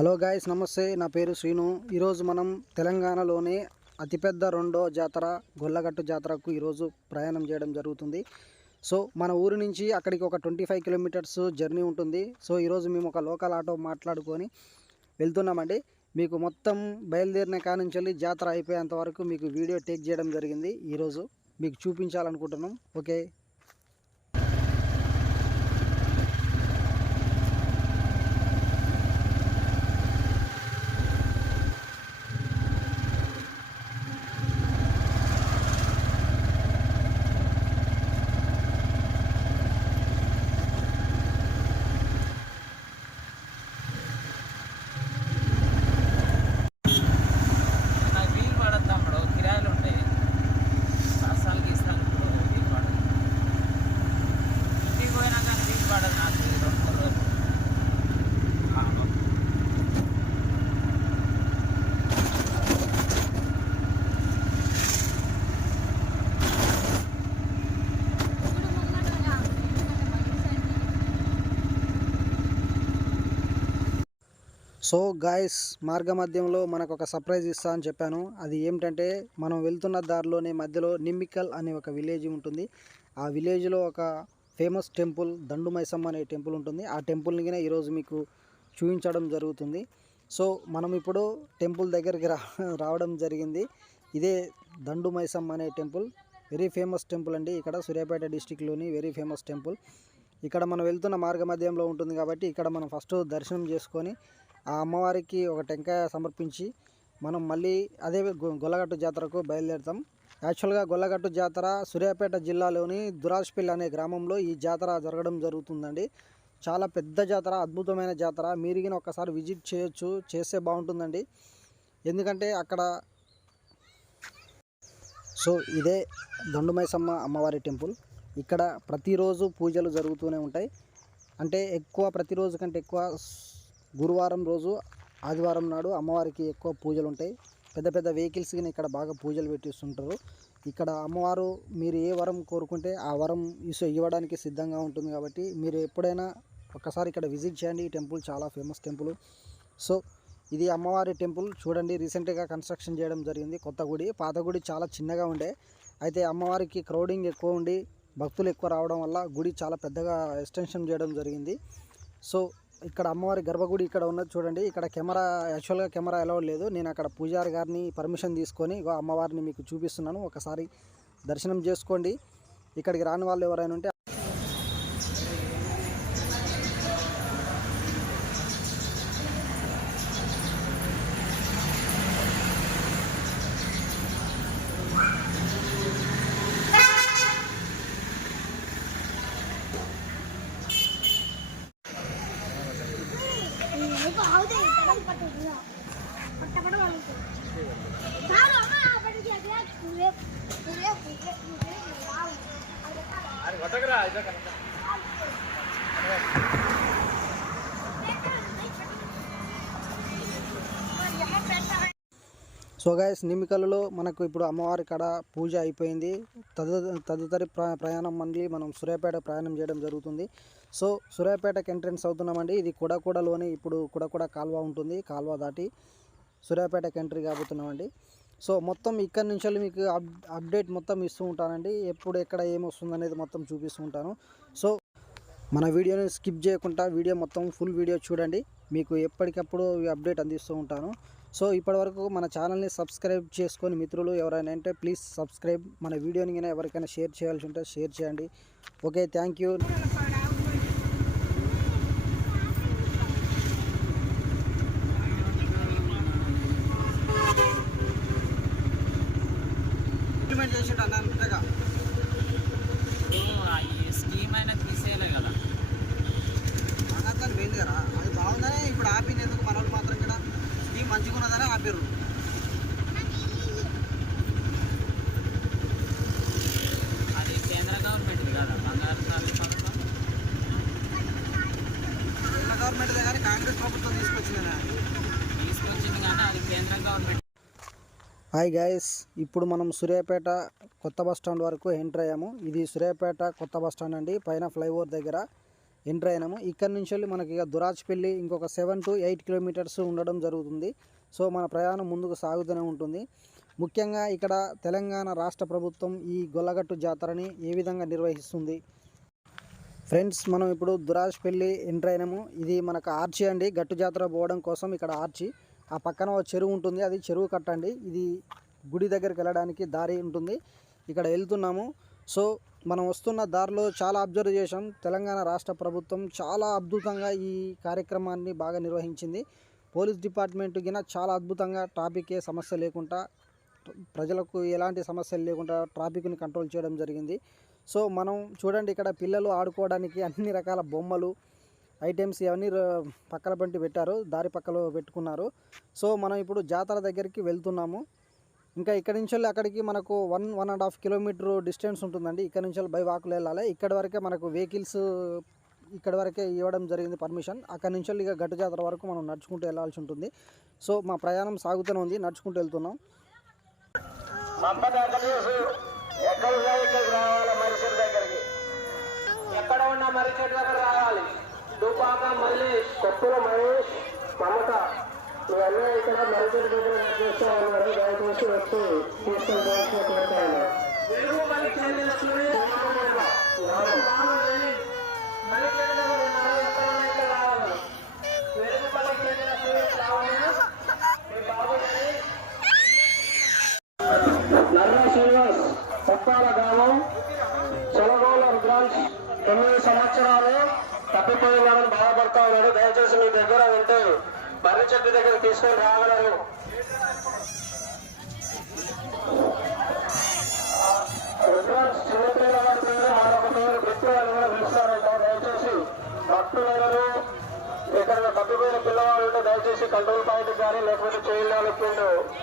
Hello guys, నమస్తే. నా పేరు శ్రీను. ఈరోజు మనం తెలంగాణలోనే అతిపెద్ద రెండో జాతర గొల్లగట్టు జాతరకు ఈరోజు ప్రయాణం చేయడం జరుగుతుంది. సో మన ఊరి నుంచి అక్కడికి ఒక 25 కిలోమీటర్స్ జర్నీ ఉంటుంది. సో ఈరోజు మేము ఒక లోకల్ ఆటో మాట్లాడుకొని వెళ్తున్నామండి. మీకు మొత్తం బయలుదేరిన కానుంచి జాతర అయిపోయేంత వరకు మీకు వీడియో టేక్ చేయడం జరిగింది. ఈరోజు మీకు చూపించాలనుకుంటున్నాం. ఓకే. సో గాయస్, మార్గ మధ్యంలో మనకు ఒక సర్ప్రైజ్ ఇస్తా అని చెప్పాను. అది ఏమిటంటే, మనం వెళ్తున్న దారిలోనే మధ్యలో నిమ్మికల్ అనే ఒక విలేజ్ ఉంటుంది. ఆ విలేజ్లో ఒక ఫేమస్ టెంపుల్ దండు మైసమ్మ అనే టెంపుల్ ఉంటుంది. ఆ టెంపుల్ని ఈరోజు మీకు చూపించడం జరుగుతుంది. సో మనం ఇప్పుడు టెంపుల్ దగ్గరికి రావడం జరిగింది. ఇదే దండు మైసమ్మ అనే టెంపుల్. వెరీ ఫేమస్ టెంపుల్ అండి. ఇక్కడ సూర్యాపేట డిస్టిక్లోని వెరీ ఫేమస్ టెంపుల్. ఇక్కడ మనం వెళ్తున్న మార్గ మధ్యంలో ఉంటుంది కాబట్టి ఇక్కడ మనం ఫస్ట్ దర్శనం చేసుకొని ఆ అమ్మవారికి ఒక టెంకాయ సమర్పించి మనం మళ్ళీ అదే గొల్లగట్టు జాతరకు బయలుదేరుతాం. యాక్చువల్గా గొల్లగట్టు జాతర సూర్యాపేట జిల్లాలోని దురాజ్పల్లి అనే గ్రామంలో ఈ జాతర జరగడం జరుగుతుందండి. చాలా పెద్ద జాతర, అద్భుతమైన జాతర. మీరిగిన ఒక్కసారి విజిట్ చేయొచ్చు, చేస్తే బాగుంటుందండి. ఎందుకంటే అక్కడ సో ఇదే దండుమైసమ్మ అమ్మవారి టెంపుల్. ఇక్కడ ప్రతిరోజు పూజలు జరుగుతూనే ఉంటాయి. అంటే ఎక్కువ ప్రతిరోజు కంటే ఎక్కువ గురువారం రోజు, ఆదివారం నాడు అమ్మవారికి ఎక్కువ పూజలు ఉంటాయి. పెద్ద పెద్ద వెహికల్స్కి ఇక్కడ బాగా పూజలు పెట్టిస్తుంటారు. ఇక్కడ అమ్మవారు మీరు ఏ వరం కోరుకుంటే ఆ వరం ఇవ్వడానికి సిద్ధంగా ఉంటుంది. కాబట్టి మీరు ఎప్పుడైనా ఒక్కసారి ఇక్కడ విజిట్ చేయండి. ఈ టెంపుల్ చాలా ఫేమస్ టెంపుల్. సో ఇది అమ్మవారి టెంపుల్ చూడండి. రీసెంట్గా కన్స్ట్రక్షన్ చేయడం జరిగింది. కొత్త గుడి, పాత గుడి చాలా చిన్నగా ఉండే. అయితే అమ్మవారికి క్రౌడింగ్ ఎక్కువ ఉండి భక్తులు ఎక్కువ రావడం వల్ల గుడి చాలా పెద్దగా ఎక్స్టెన్షన్ చేయడం జరిగింది. సో ఇక్కడ అమ్మవారి గర్భగుడి ఇక్కడ ఉన్నది చూడండి. ఇక్కడ కెమెరా, యాక్చువల్గా కెమెరా అలౌడ్ లేదు. నేను అక్కడ పూజారి గారిని పర్మిషన్ తీసుకొని అమ్మవారిని మీకు చూపిస్తున్నాను. ఒకసారి దర్శనం చేసుకోండి. ఇక్కడికి రాని వాళ్ళు ఎవరైనా ఉంటే సో గైస్, నిమ్మికల్లో మనకు ఇప్పుడు అమ్మవారి కాడ పూజ అయిపోయింది. తదుపరి ప్రయాణం మళ్ళీ మనం సూర్యాపేట ప్రయాణం చేయడం జరుగుతుంది. సో సూర్యాపేటకి ఎంట్రెన్స్ అవుతున్నామండి. ఇది కుడకూడలోని ఇప్పుడు కుడకూడ కాల్వ ఉంటుంది. కాల్వ దాటి సూర్యాపేటకి ఎంట్రీ కాబోతున్నామండి. సో మొత్తం ఇక్కడ నుంచి మీకు అప్డేట్ మొత్తం ఇస్తూ ఉంటానండి. ఎప్పుడు ఎక్కడ ఏమొస్తుంది అనేది మొత్తం చూపిస్తూ ఉంటాను. సో మన వీడియోని స్కిప్ చేయకుండా వీడియో మొత్తం ఫుల్ వీడియో చూడండి. మీకు ఎప్పటికప్పుడు అప్డేట్ అందిస్తూ ఉంటాను. సో ఇప్పటివరకు మన ఛానల్ని సబ్స్క్రైబ్ చేసుకొని మిత్రులు ఎవరైనా అంటే ప్లీజ్ సబ్స్క్రైబ్. మన వీడియోని ఎవరికైనా షేర్ చేయాల్సి ఉంటే షేర్ చేయండి. Okay, thank you. ఇంప్లిమెంట్ చేసిండు అన్నట్టుగా స్కీమ్ అయినా తీసేయలే కదా, పోయింది కదా. అది బాగుందని ఇప్పుడు ఆపింది. ఎందుకు మన వాళ్ళు మాత్రం ఇక్కడ స్కీమ్ మంచిగా ఉన్నదని ఆపారు. అది కేంద్ర గవర్నమెంట్ కదా, బంగారు పథకం కేంద్ర గవర్నమెంట్ కానీ కాంగ్రెస్ ప్రభుత్వం తీసుకొచ్చింది కానీ అది కేంద్ర గవర్నమెంట్. హాయ్ గైస్, ఇప్పుడు మనం సూర్యాపేట కొత్త బస్ స్టాండ్ వరకు ఎంటర్ అయ్యాము. ఇది సూర్యాపేట కొత్త బస్ స్టాండ్ అండి. పైన ఫ్లైఓవర్ దగ్గర ఎంటర్ అయినాము. ఇక్కడ నుంచి వెళ్ళి మనకి ఇక దురాజ్పల్లి ఇంకొక 7 to 8 కిలోమీటర్స్ ఉండడం జరుగుతుంది. సో మన ప్రయాణం ముందుకు సాగుతూనే ఉంటుంది. ముఖ్యంగా ఇక్కడ తెలంగాణ రాష్ట్ర ప్రభుత్వం ఈ గొల్లగట్టు జాతరని ఏ విధంగా నిర్వహిస్తుంది ఫ్రెండ్స్, మనం ఇప్పుడు దురాజ్పల్లి ఎంటర్ అయినాము. ఇది మనకు ఆర్చి అండి, గట్టు జాతర పోవడం కోసం ఇక్కడ ఆర్చి. ఆ పక్కన ఒక చెరువు ఉంటుంది, అది చెరువు కట్టండి. ఇది గుడి దగ్గరికి వెళ్ళడానికి దారి ఉంటుంది. ఇక్కడ వెళ్తున్నాము. సో మనం వస్తున్న దారిలో చాలా అబ్జర్వ్ చేసాం. తెలంగాణ రాష్ట్ర ప్రభుత్వం చాలా అద్భుతంగా ఈ కార్యక్రమాన్ని బాగా నిర్వహించింది. పోలీస్ డిపార్ట్మెంట్ గిన చాలా అద్భుతంగా ట్రాఫిక్కే సమస్య లేకుండా, ప్రజలకు ఎలాంటి సమస్యలు లేకుండా ట్రాఫిక్ని కంట్రోల్ చేయడం జరిగింది. సో మనం చూడండి, ఇక్కడ పిల్లలు ఆడుకోవడానికి అన్ని రకాల బొమ్మలు ఐటమ్స్ ఇవన్నీ పక్కల పంటి పెట్టారు, దారి పక్కలో పెట్టుకున్నారు. సో మనం ఇప్పుడు జాతర దగ్గరికి వెళ్తున్నాము. ఇంకా ఇక్కడ నుంచి వెళ్ళి అక్కడికి మనకు 1.5 కిలోమీటర్ డిస్టెన్స్ ఉంటుందండి. ఇక్కడ నుంచి వెళ్ళి బై వాకులు వెళ్ళాలి. ఇక్కడ వరకే మనకు వెహికల్స్ ఇక్కడ వరకే ఇవ్వడం జరిగింది పర్మిషన్. అక్కడ నుంచి వెళ్ళి ఇక గట్టు జాతర వరకు మనం నడుచుకుంటూ వెళ్ళాల్సి ఉంటుంది. సో మా ప్రయాణం సాగుతూనే ఉంది, నడుచుకుంటూ వెళ్తున్నాం. ఎక్కడ ఉన్న మరి చెట్టు దగ్గర రావాలి. దుపాక మళ్ళీ కొప్పుల మహేష్ మమత ఇవన్నీ ఇక్కడ మరి చెట్టు దగ్గర చేస్తూ ఉన్నారు. దయచేసి వచ్చి తీసుకొని పోవాల్సిన వెలుగుపల్లి చెందిన సూర్య మరి చెట్టు దగ్గర ఉన్నారు. ఎక్కడ ఉన్నా ఇక్కడ రావాలి. వెలుగుపల్లి చెందిన సూర్య మీ బాబు నర్రా శ్రీనివాస్ కొప్పాల గ్రామం సొలగోల రుద్రాంశ్ 9 సంవత్సరాలు తప్పిపోయినారని బాధపడతా ఉన్నాడు. దయచేసి మీ దగ్గర ఉంటే బర్రె చెట్టు దగ్గర తీసుకొని రాగలరు. రుద్రాంశ్ చిన్నపిల్లవాడి పేరు మరొక పేరు బిట్టు అని కూడా పిలుస్తారంట. దయచేసి భక్తులెవరు ఎక్కడైనా తప్పిపోయిన పిల్లవాళ్ళు ఉంటే దయచేసి కంట్రోల్ పాయింట్ కానీ లేకపోతే చేయాలి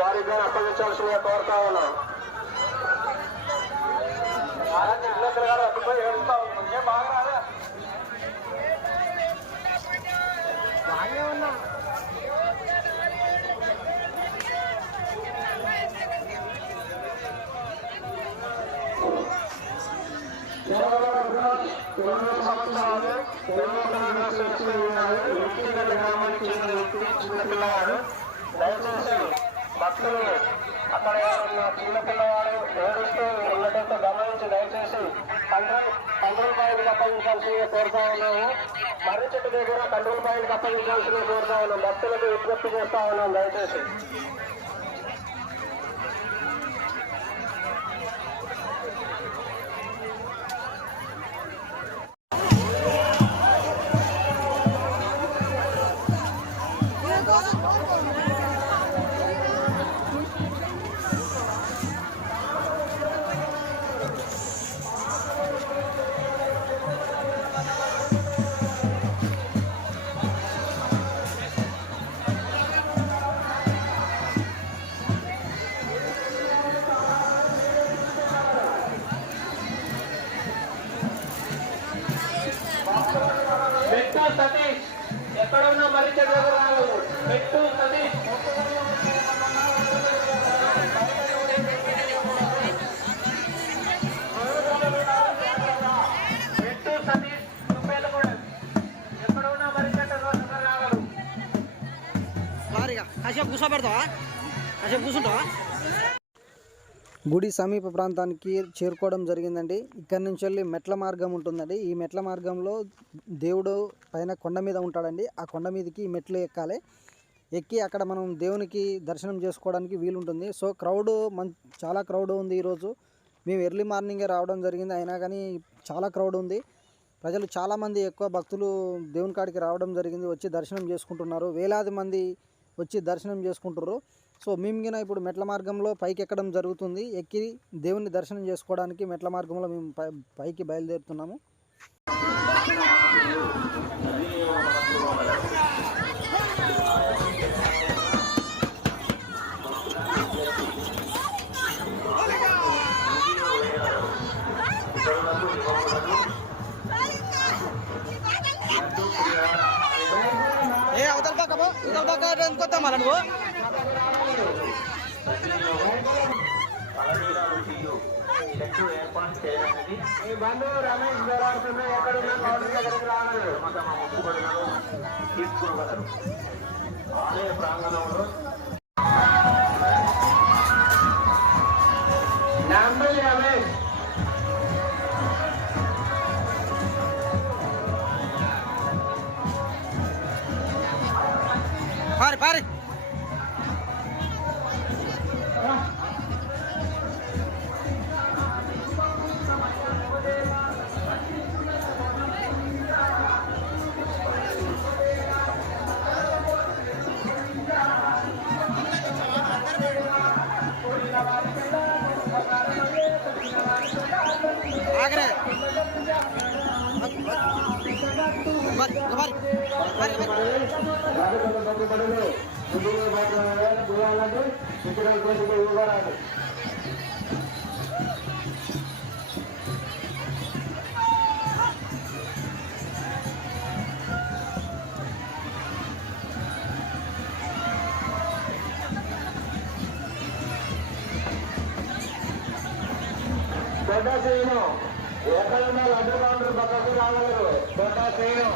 వారికి కానీ అప్పగించాల్సిందిగా కోరుతా ఉన్నాం. చిన్నపిల్లవాడు దయచేసి భక్తులు అక్కడ చిన్నపిల్లవాడు ఏడుస్తూ ఉన్నట్టు గమనించి దయచేసి కంట్రోల్ పాయింట్ అప్పగించాల్సిందిగా కోరుతా ఉన్నాము. మర్రి చెట్టు దగ్గర కంట్రోల్ పాయింట్ అప్పగించాల్సిందిగా కోరుతా ఉన్నాం. భక్తులకు విజ్ఞప్తి చేస్తా ఉన్నాం. దయచేసి పెట్టు సతీష్ ఎక్కడ ఉన్నా మరి చెట్టు రాగలరు. పెట్టు సతీష్ పెట్టు సతీష్ తుప్పేలు కూడా ఎక్కడ ఉన్నా మరి చెట్టు రాగలరు. కాసేపు కూర్చోబెడతావా, కాసేపు కూర్చుంటావా. గుడి సమీప ప్రాంతానికి చేరుకోవడం జరిగిందండి. ఇక్కడ నుంచి వెళ్ళి మెట్ల మార్గం ఉంటుందండి. ఈ మెట్ల మార్గంలో దేవుడు పైన కొండ మీద ఉంటాడండి. ఆ కొండ మీదకి మెట్లు ఎక్కాలి. ఎక్కి అక్కడ మనం దేవునికి దర్శనం చేసుకోవడానికి వీలుంటుంది. సో చాలా క్రౌడ్ ఉంది ఈరోజు. మేము ఎర్లీ మార్నింగే రావడం జరిగింది, అయినా కానీ చాలా క్రౌడ్ ఉంది. ప్రజలు చాలామంది ఎక్కువ భక్తులు దేవుని కాడికి రావడం జరిగింది, వచ్చి దర్శనం చేసుకుంటున్నారు. వేలాది మంది వచ్చి దర్శనం చేసుకుంటున్నారు. సో మేము గిన ఇప్పుడు మెట్ల మార్గంలో పైకి ఎక్కడం జరుగుతుంది. ఎక్కి దేవుని దర్శనం చేసుకోవడానికి మెట్ల మార్గంలో మేము పైకి బయలుదేరుతున్నాము. అవతల పక్క ఎందుకొద్దాం మళ్ళీ నువ్వు చెట్టు ఏర్పాటు చేయడానికి మీ బంధువు రమేష్ జరాడుతున్నా ఎక్కడున్నా కౌంటర్ దగ్గరికి రావాలి. తమ మొక్కుబడులను తీర్చుకోగలరు. ఆలయ ప్రాంగణంలో నంబలి రమేష్ పారి పారి ఆగరే ఇవ్వరాదు. దొడ్డ శ్రీను ఎక్కడున్నా లడ్డు కౌంటర్ పక్కకు రాగలరు. దొడ్డ శ్రీను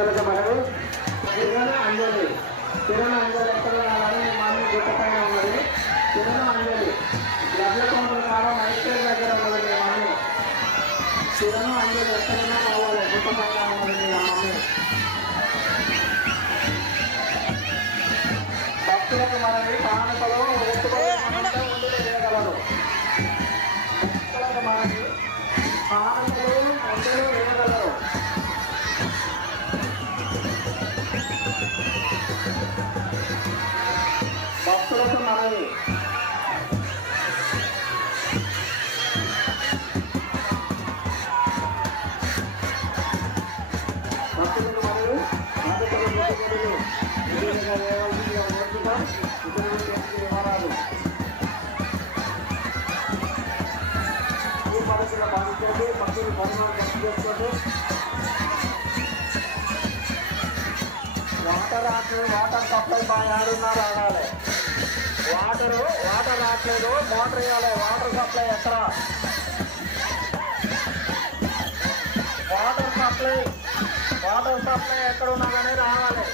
భక్తులకు మనవి కిరణ్ అంజలి ఎక్కడ రావాలని మమ్మీ గుట్ట పైన ఉన్నది. కిరణ్ అంజలి డబ్బుల కౌంటర్ కావడం ఐస్టేట్ దగ్గర ఉన్నది మీ మమ్మీ. కిరణ్ అంజలి ఎక్కడైనా కావాలి గుట్ట పైన ఉన్నది మీ మమ్మీ. భక్తులకు మనవి కానుకలు ఉండి వేయగలరు. భక్తులకు మనవి కానుకలు ఉండి వేయగలరు. భక్తులకు మనవి భక్తులకు మనవి వివరాలు ఈ పద్ధతిలో భావించండి. భక్తులు పరిమాణం చేసుకోండి. వాటర్ సప్లై బాగా ఆడున్నారు ఆడాలి. వాటర్ రావట్లేదు. మోటార్ వేయాలి. వాటర్ సప్లై ఎక్కడ? వాటర్ సప్లై ఎక్కడ ఉన్నా కానీ రావాలి.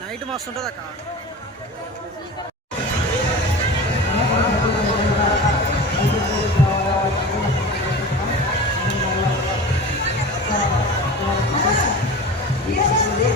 నైట్ మస్తు ఉంటుంది అక్క. Yes,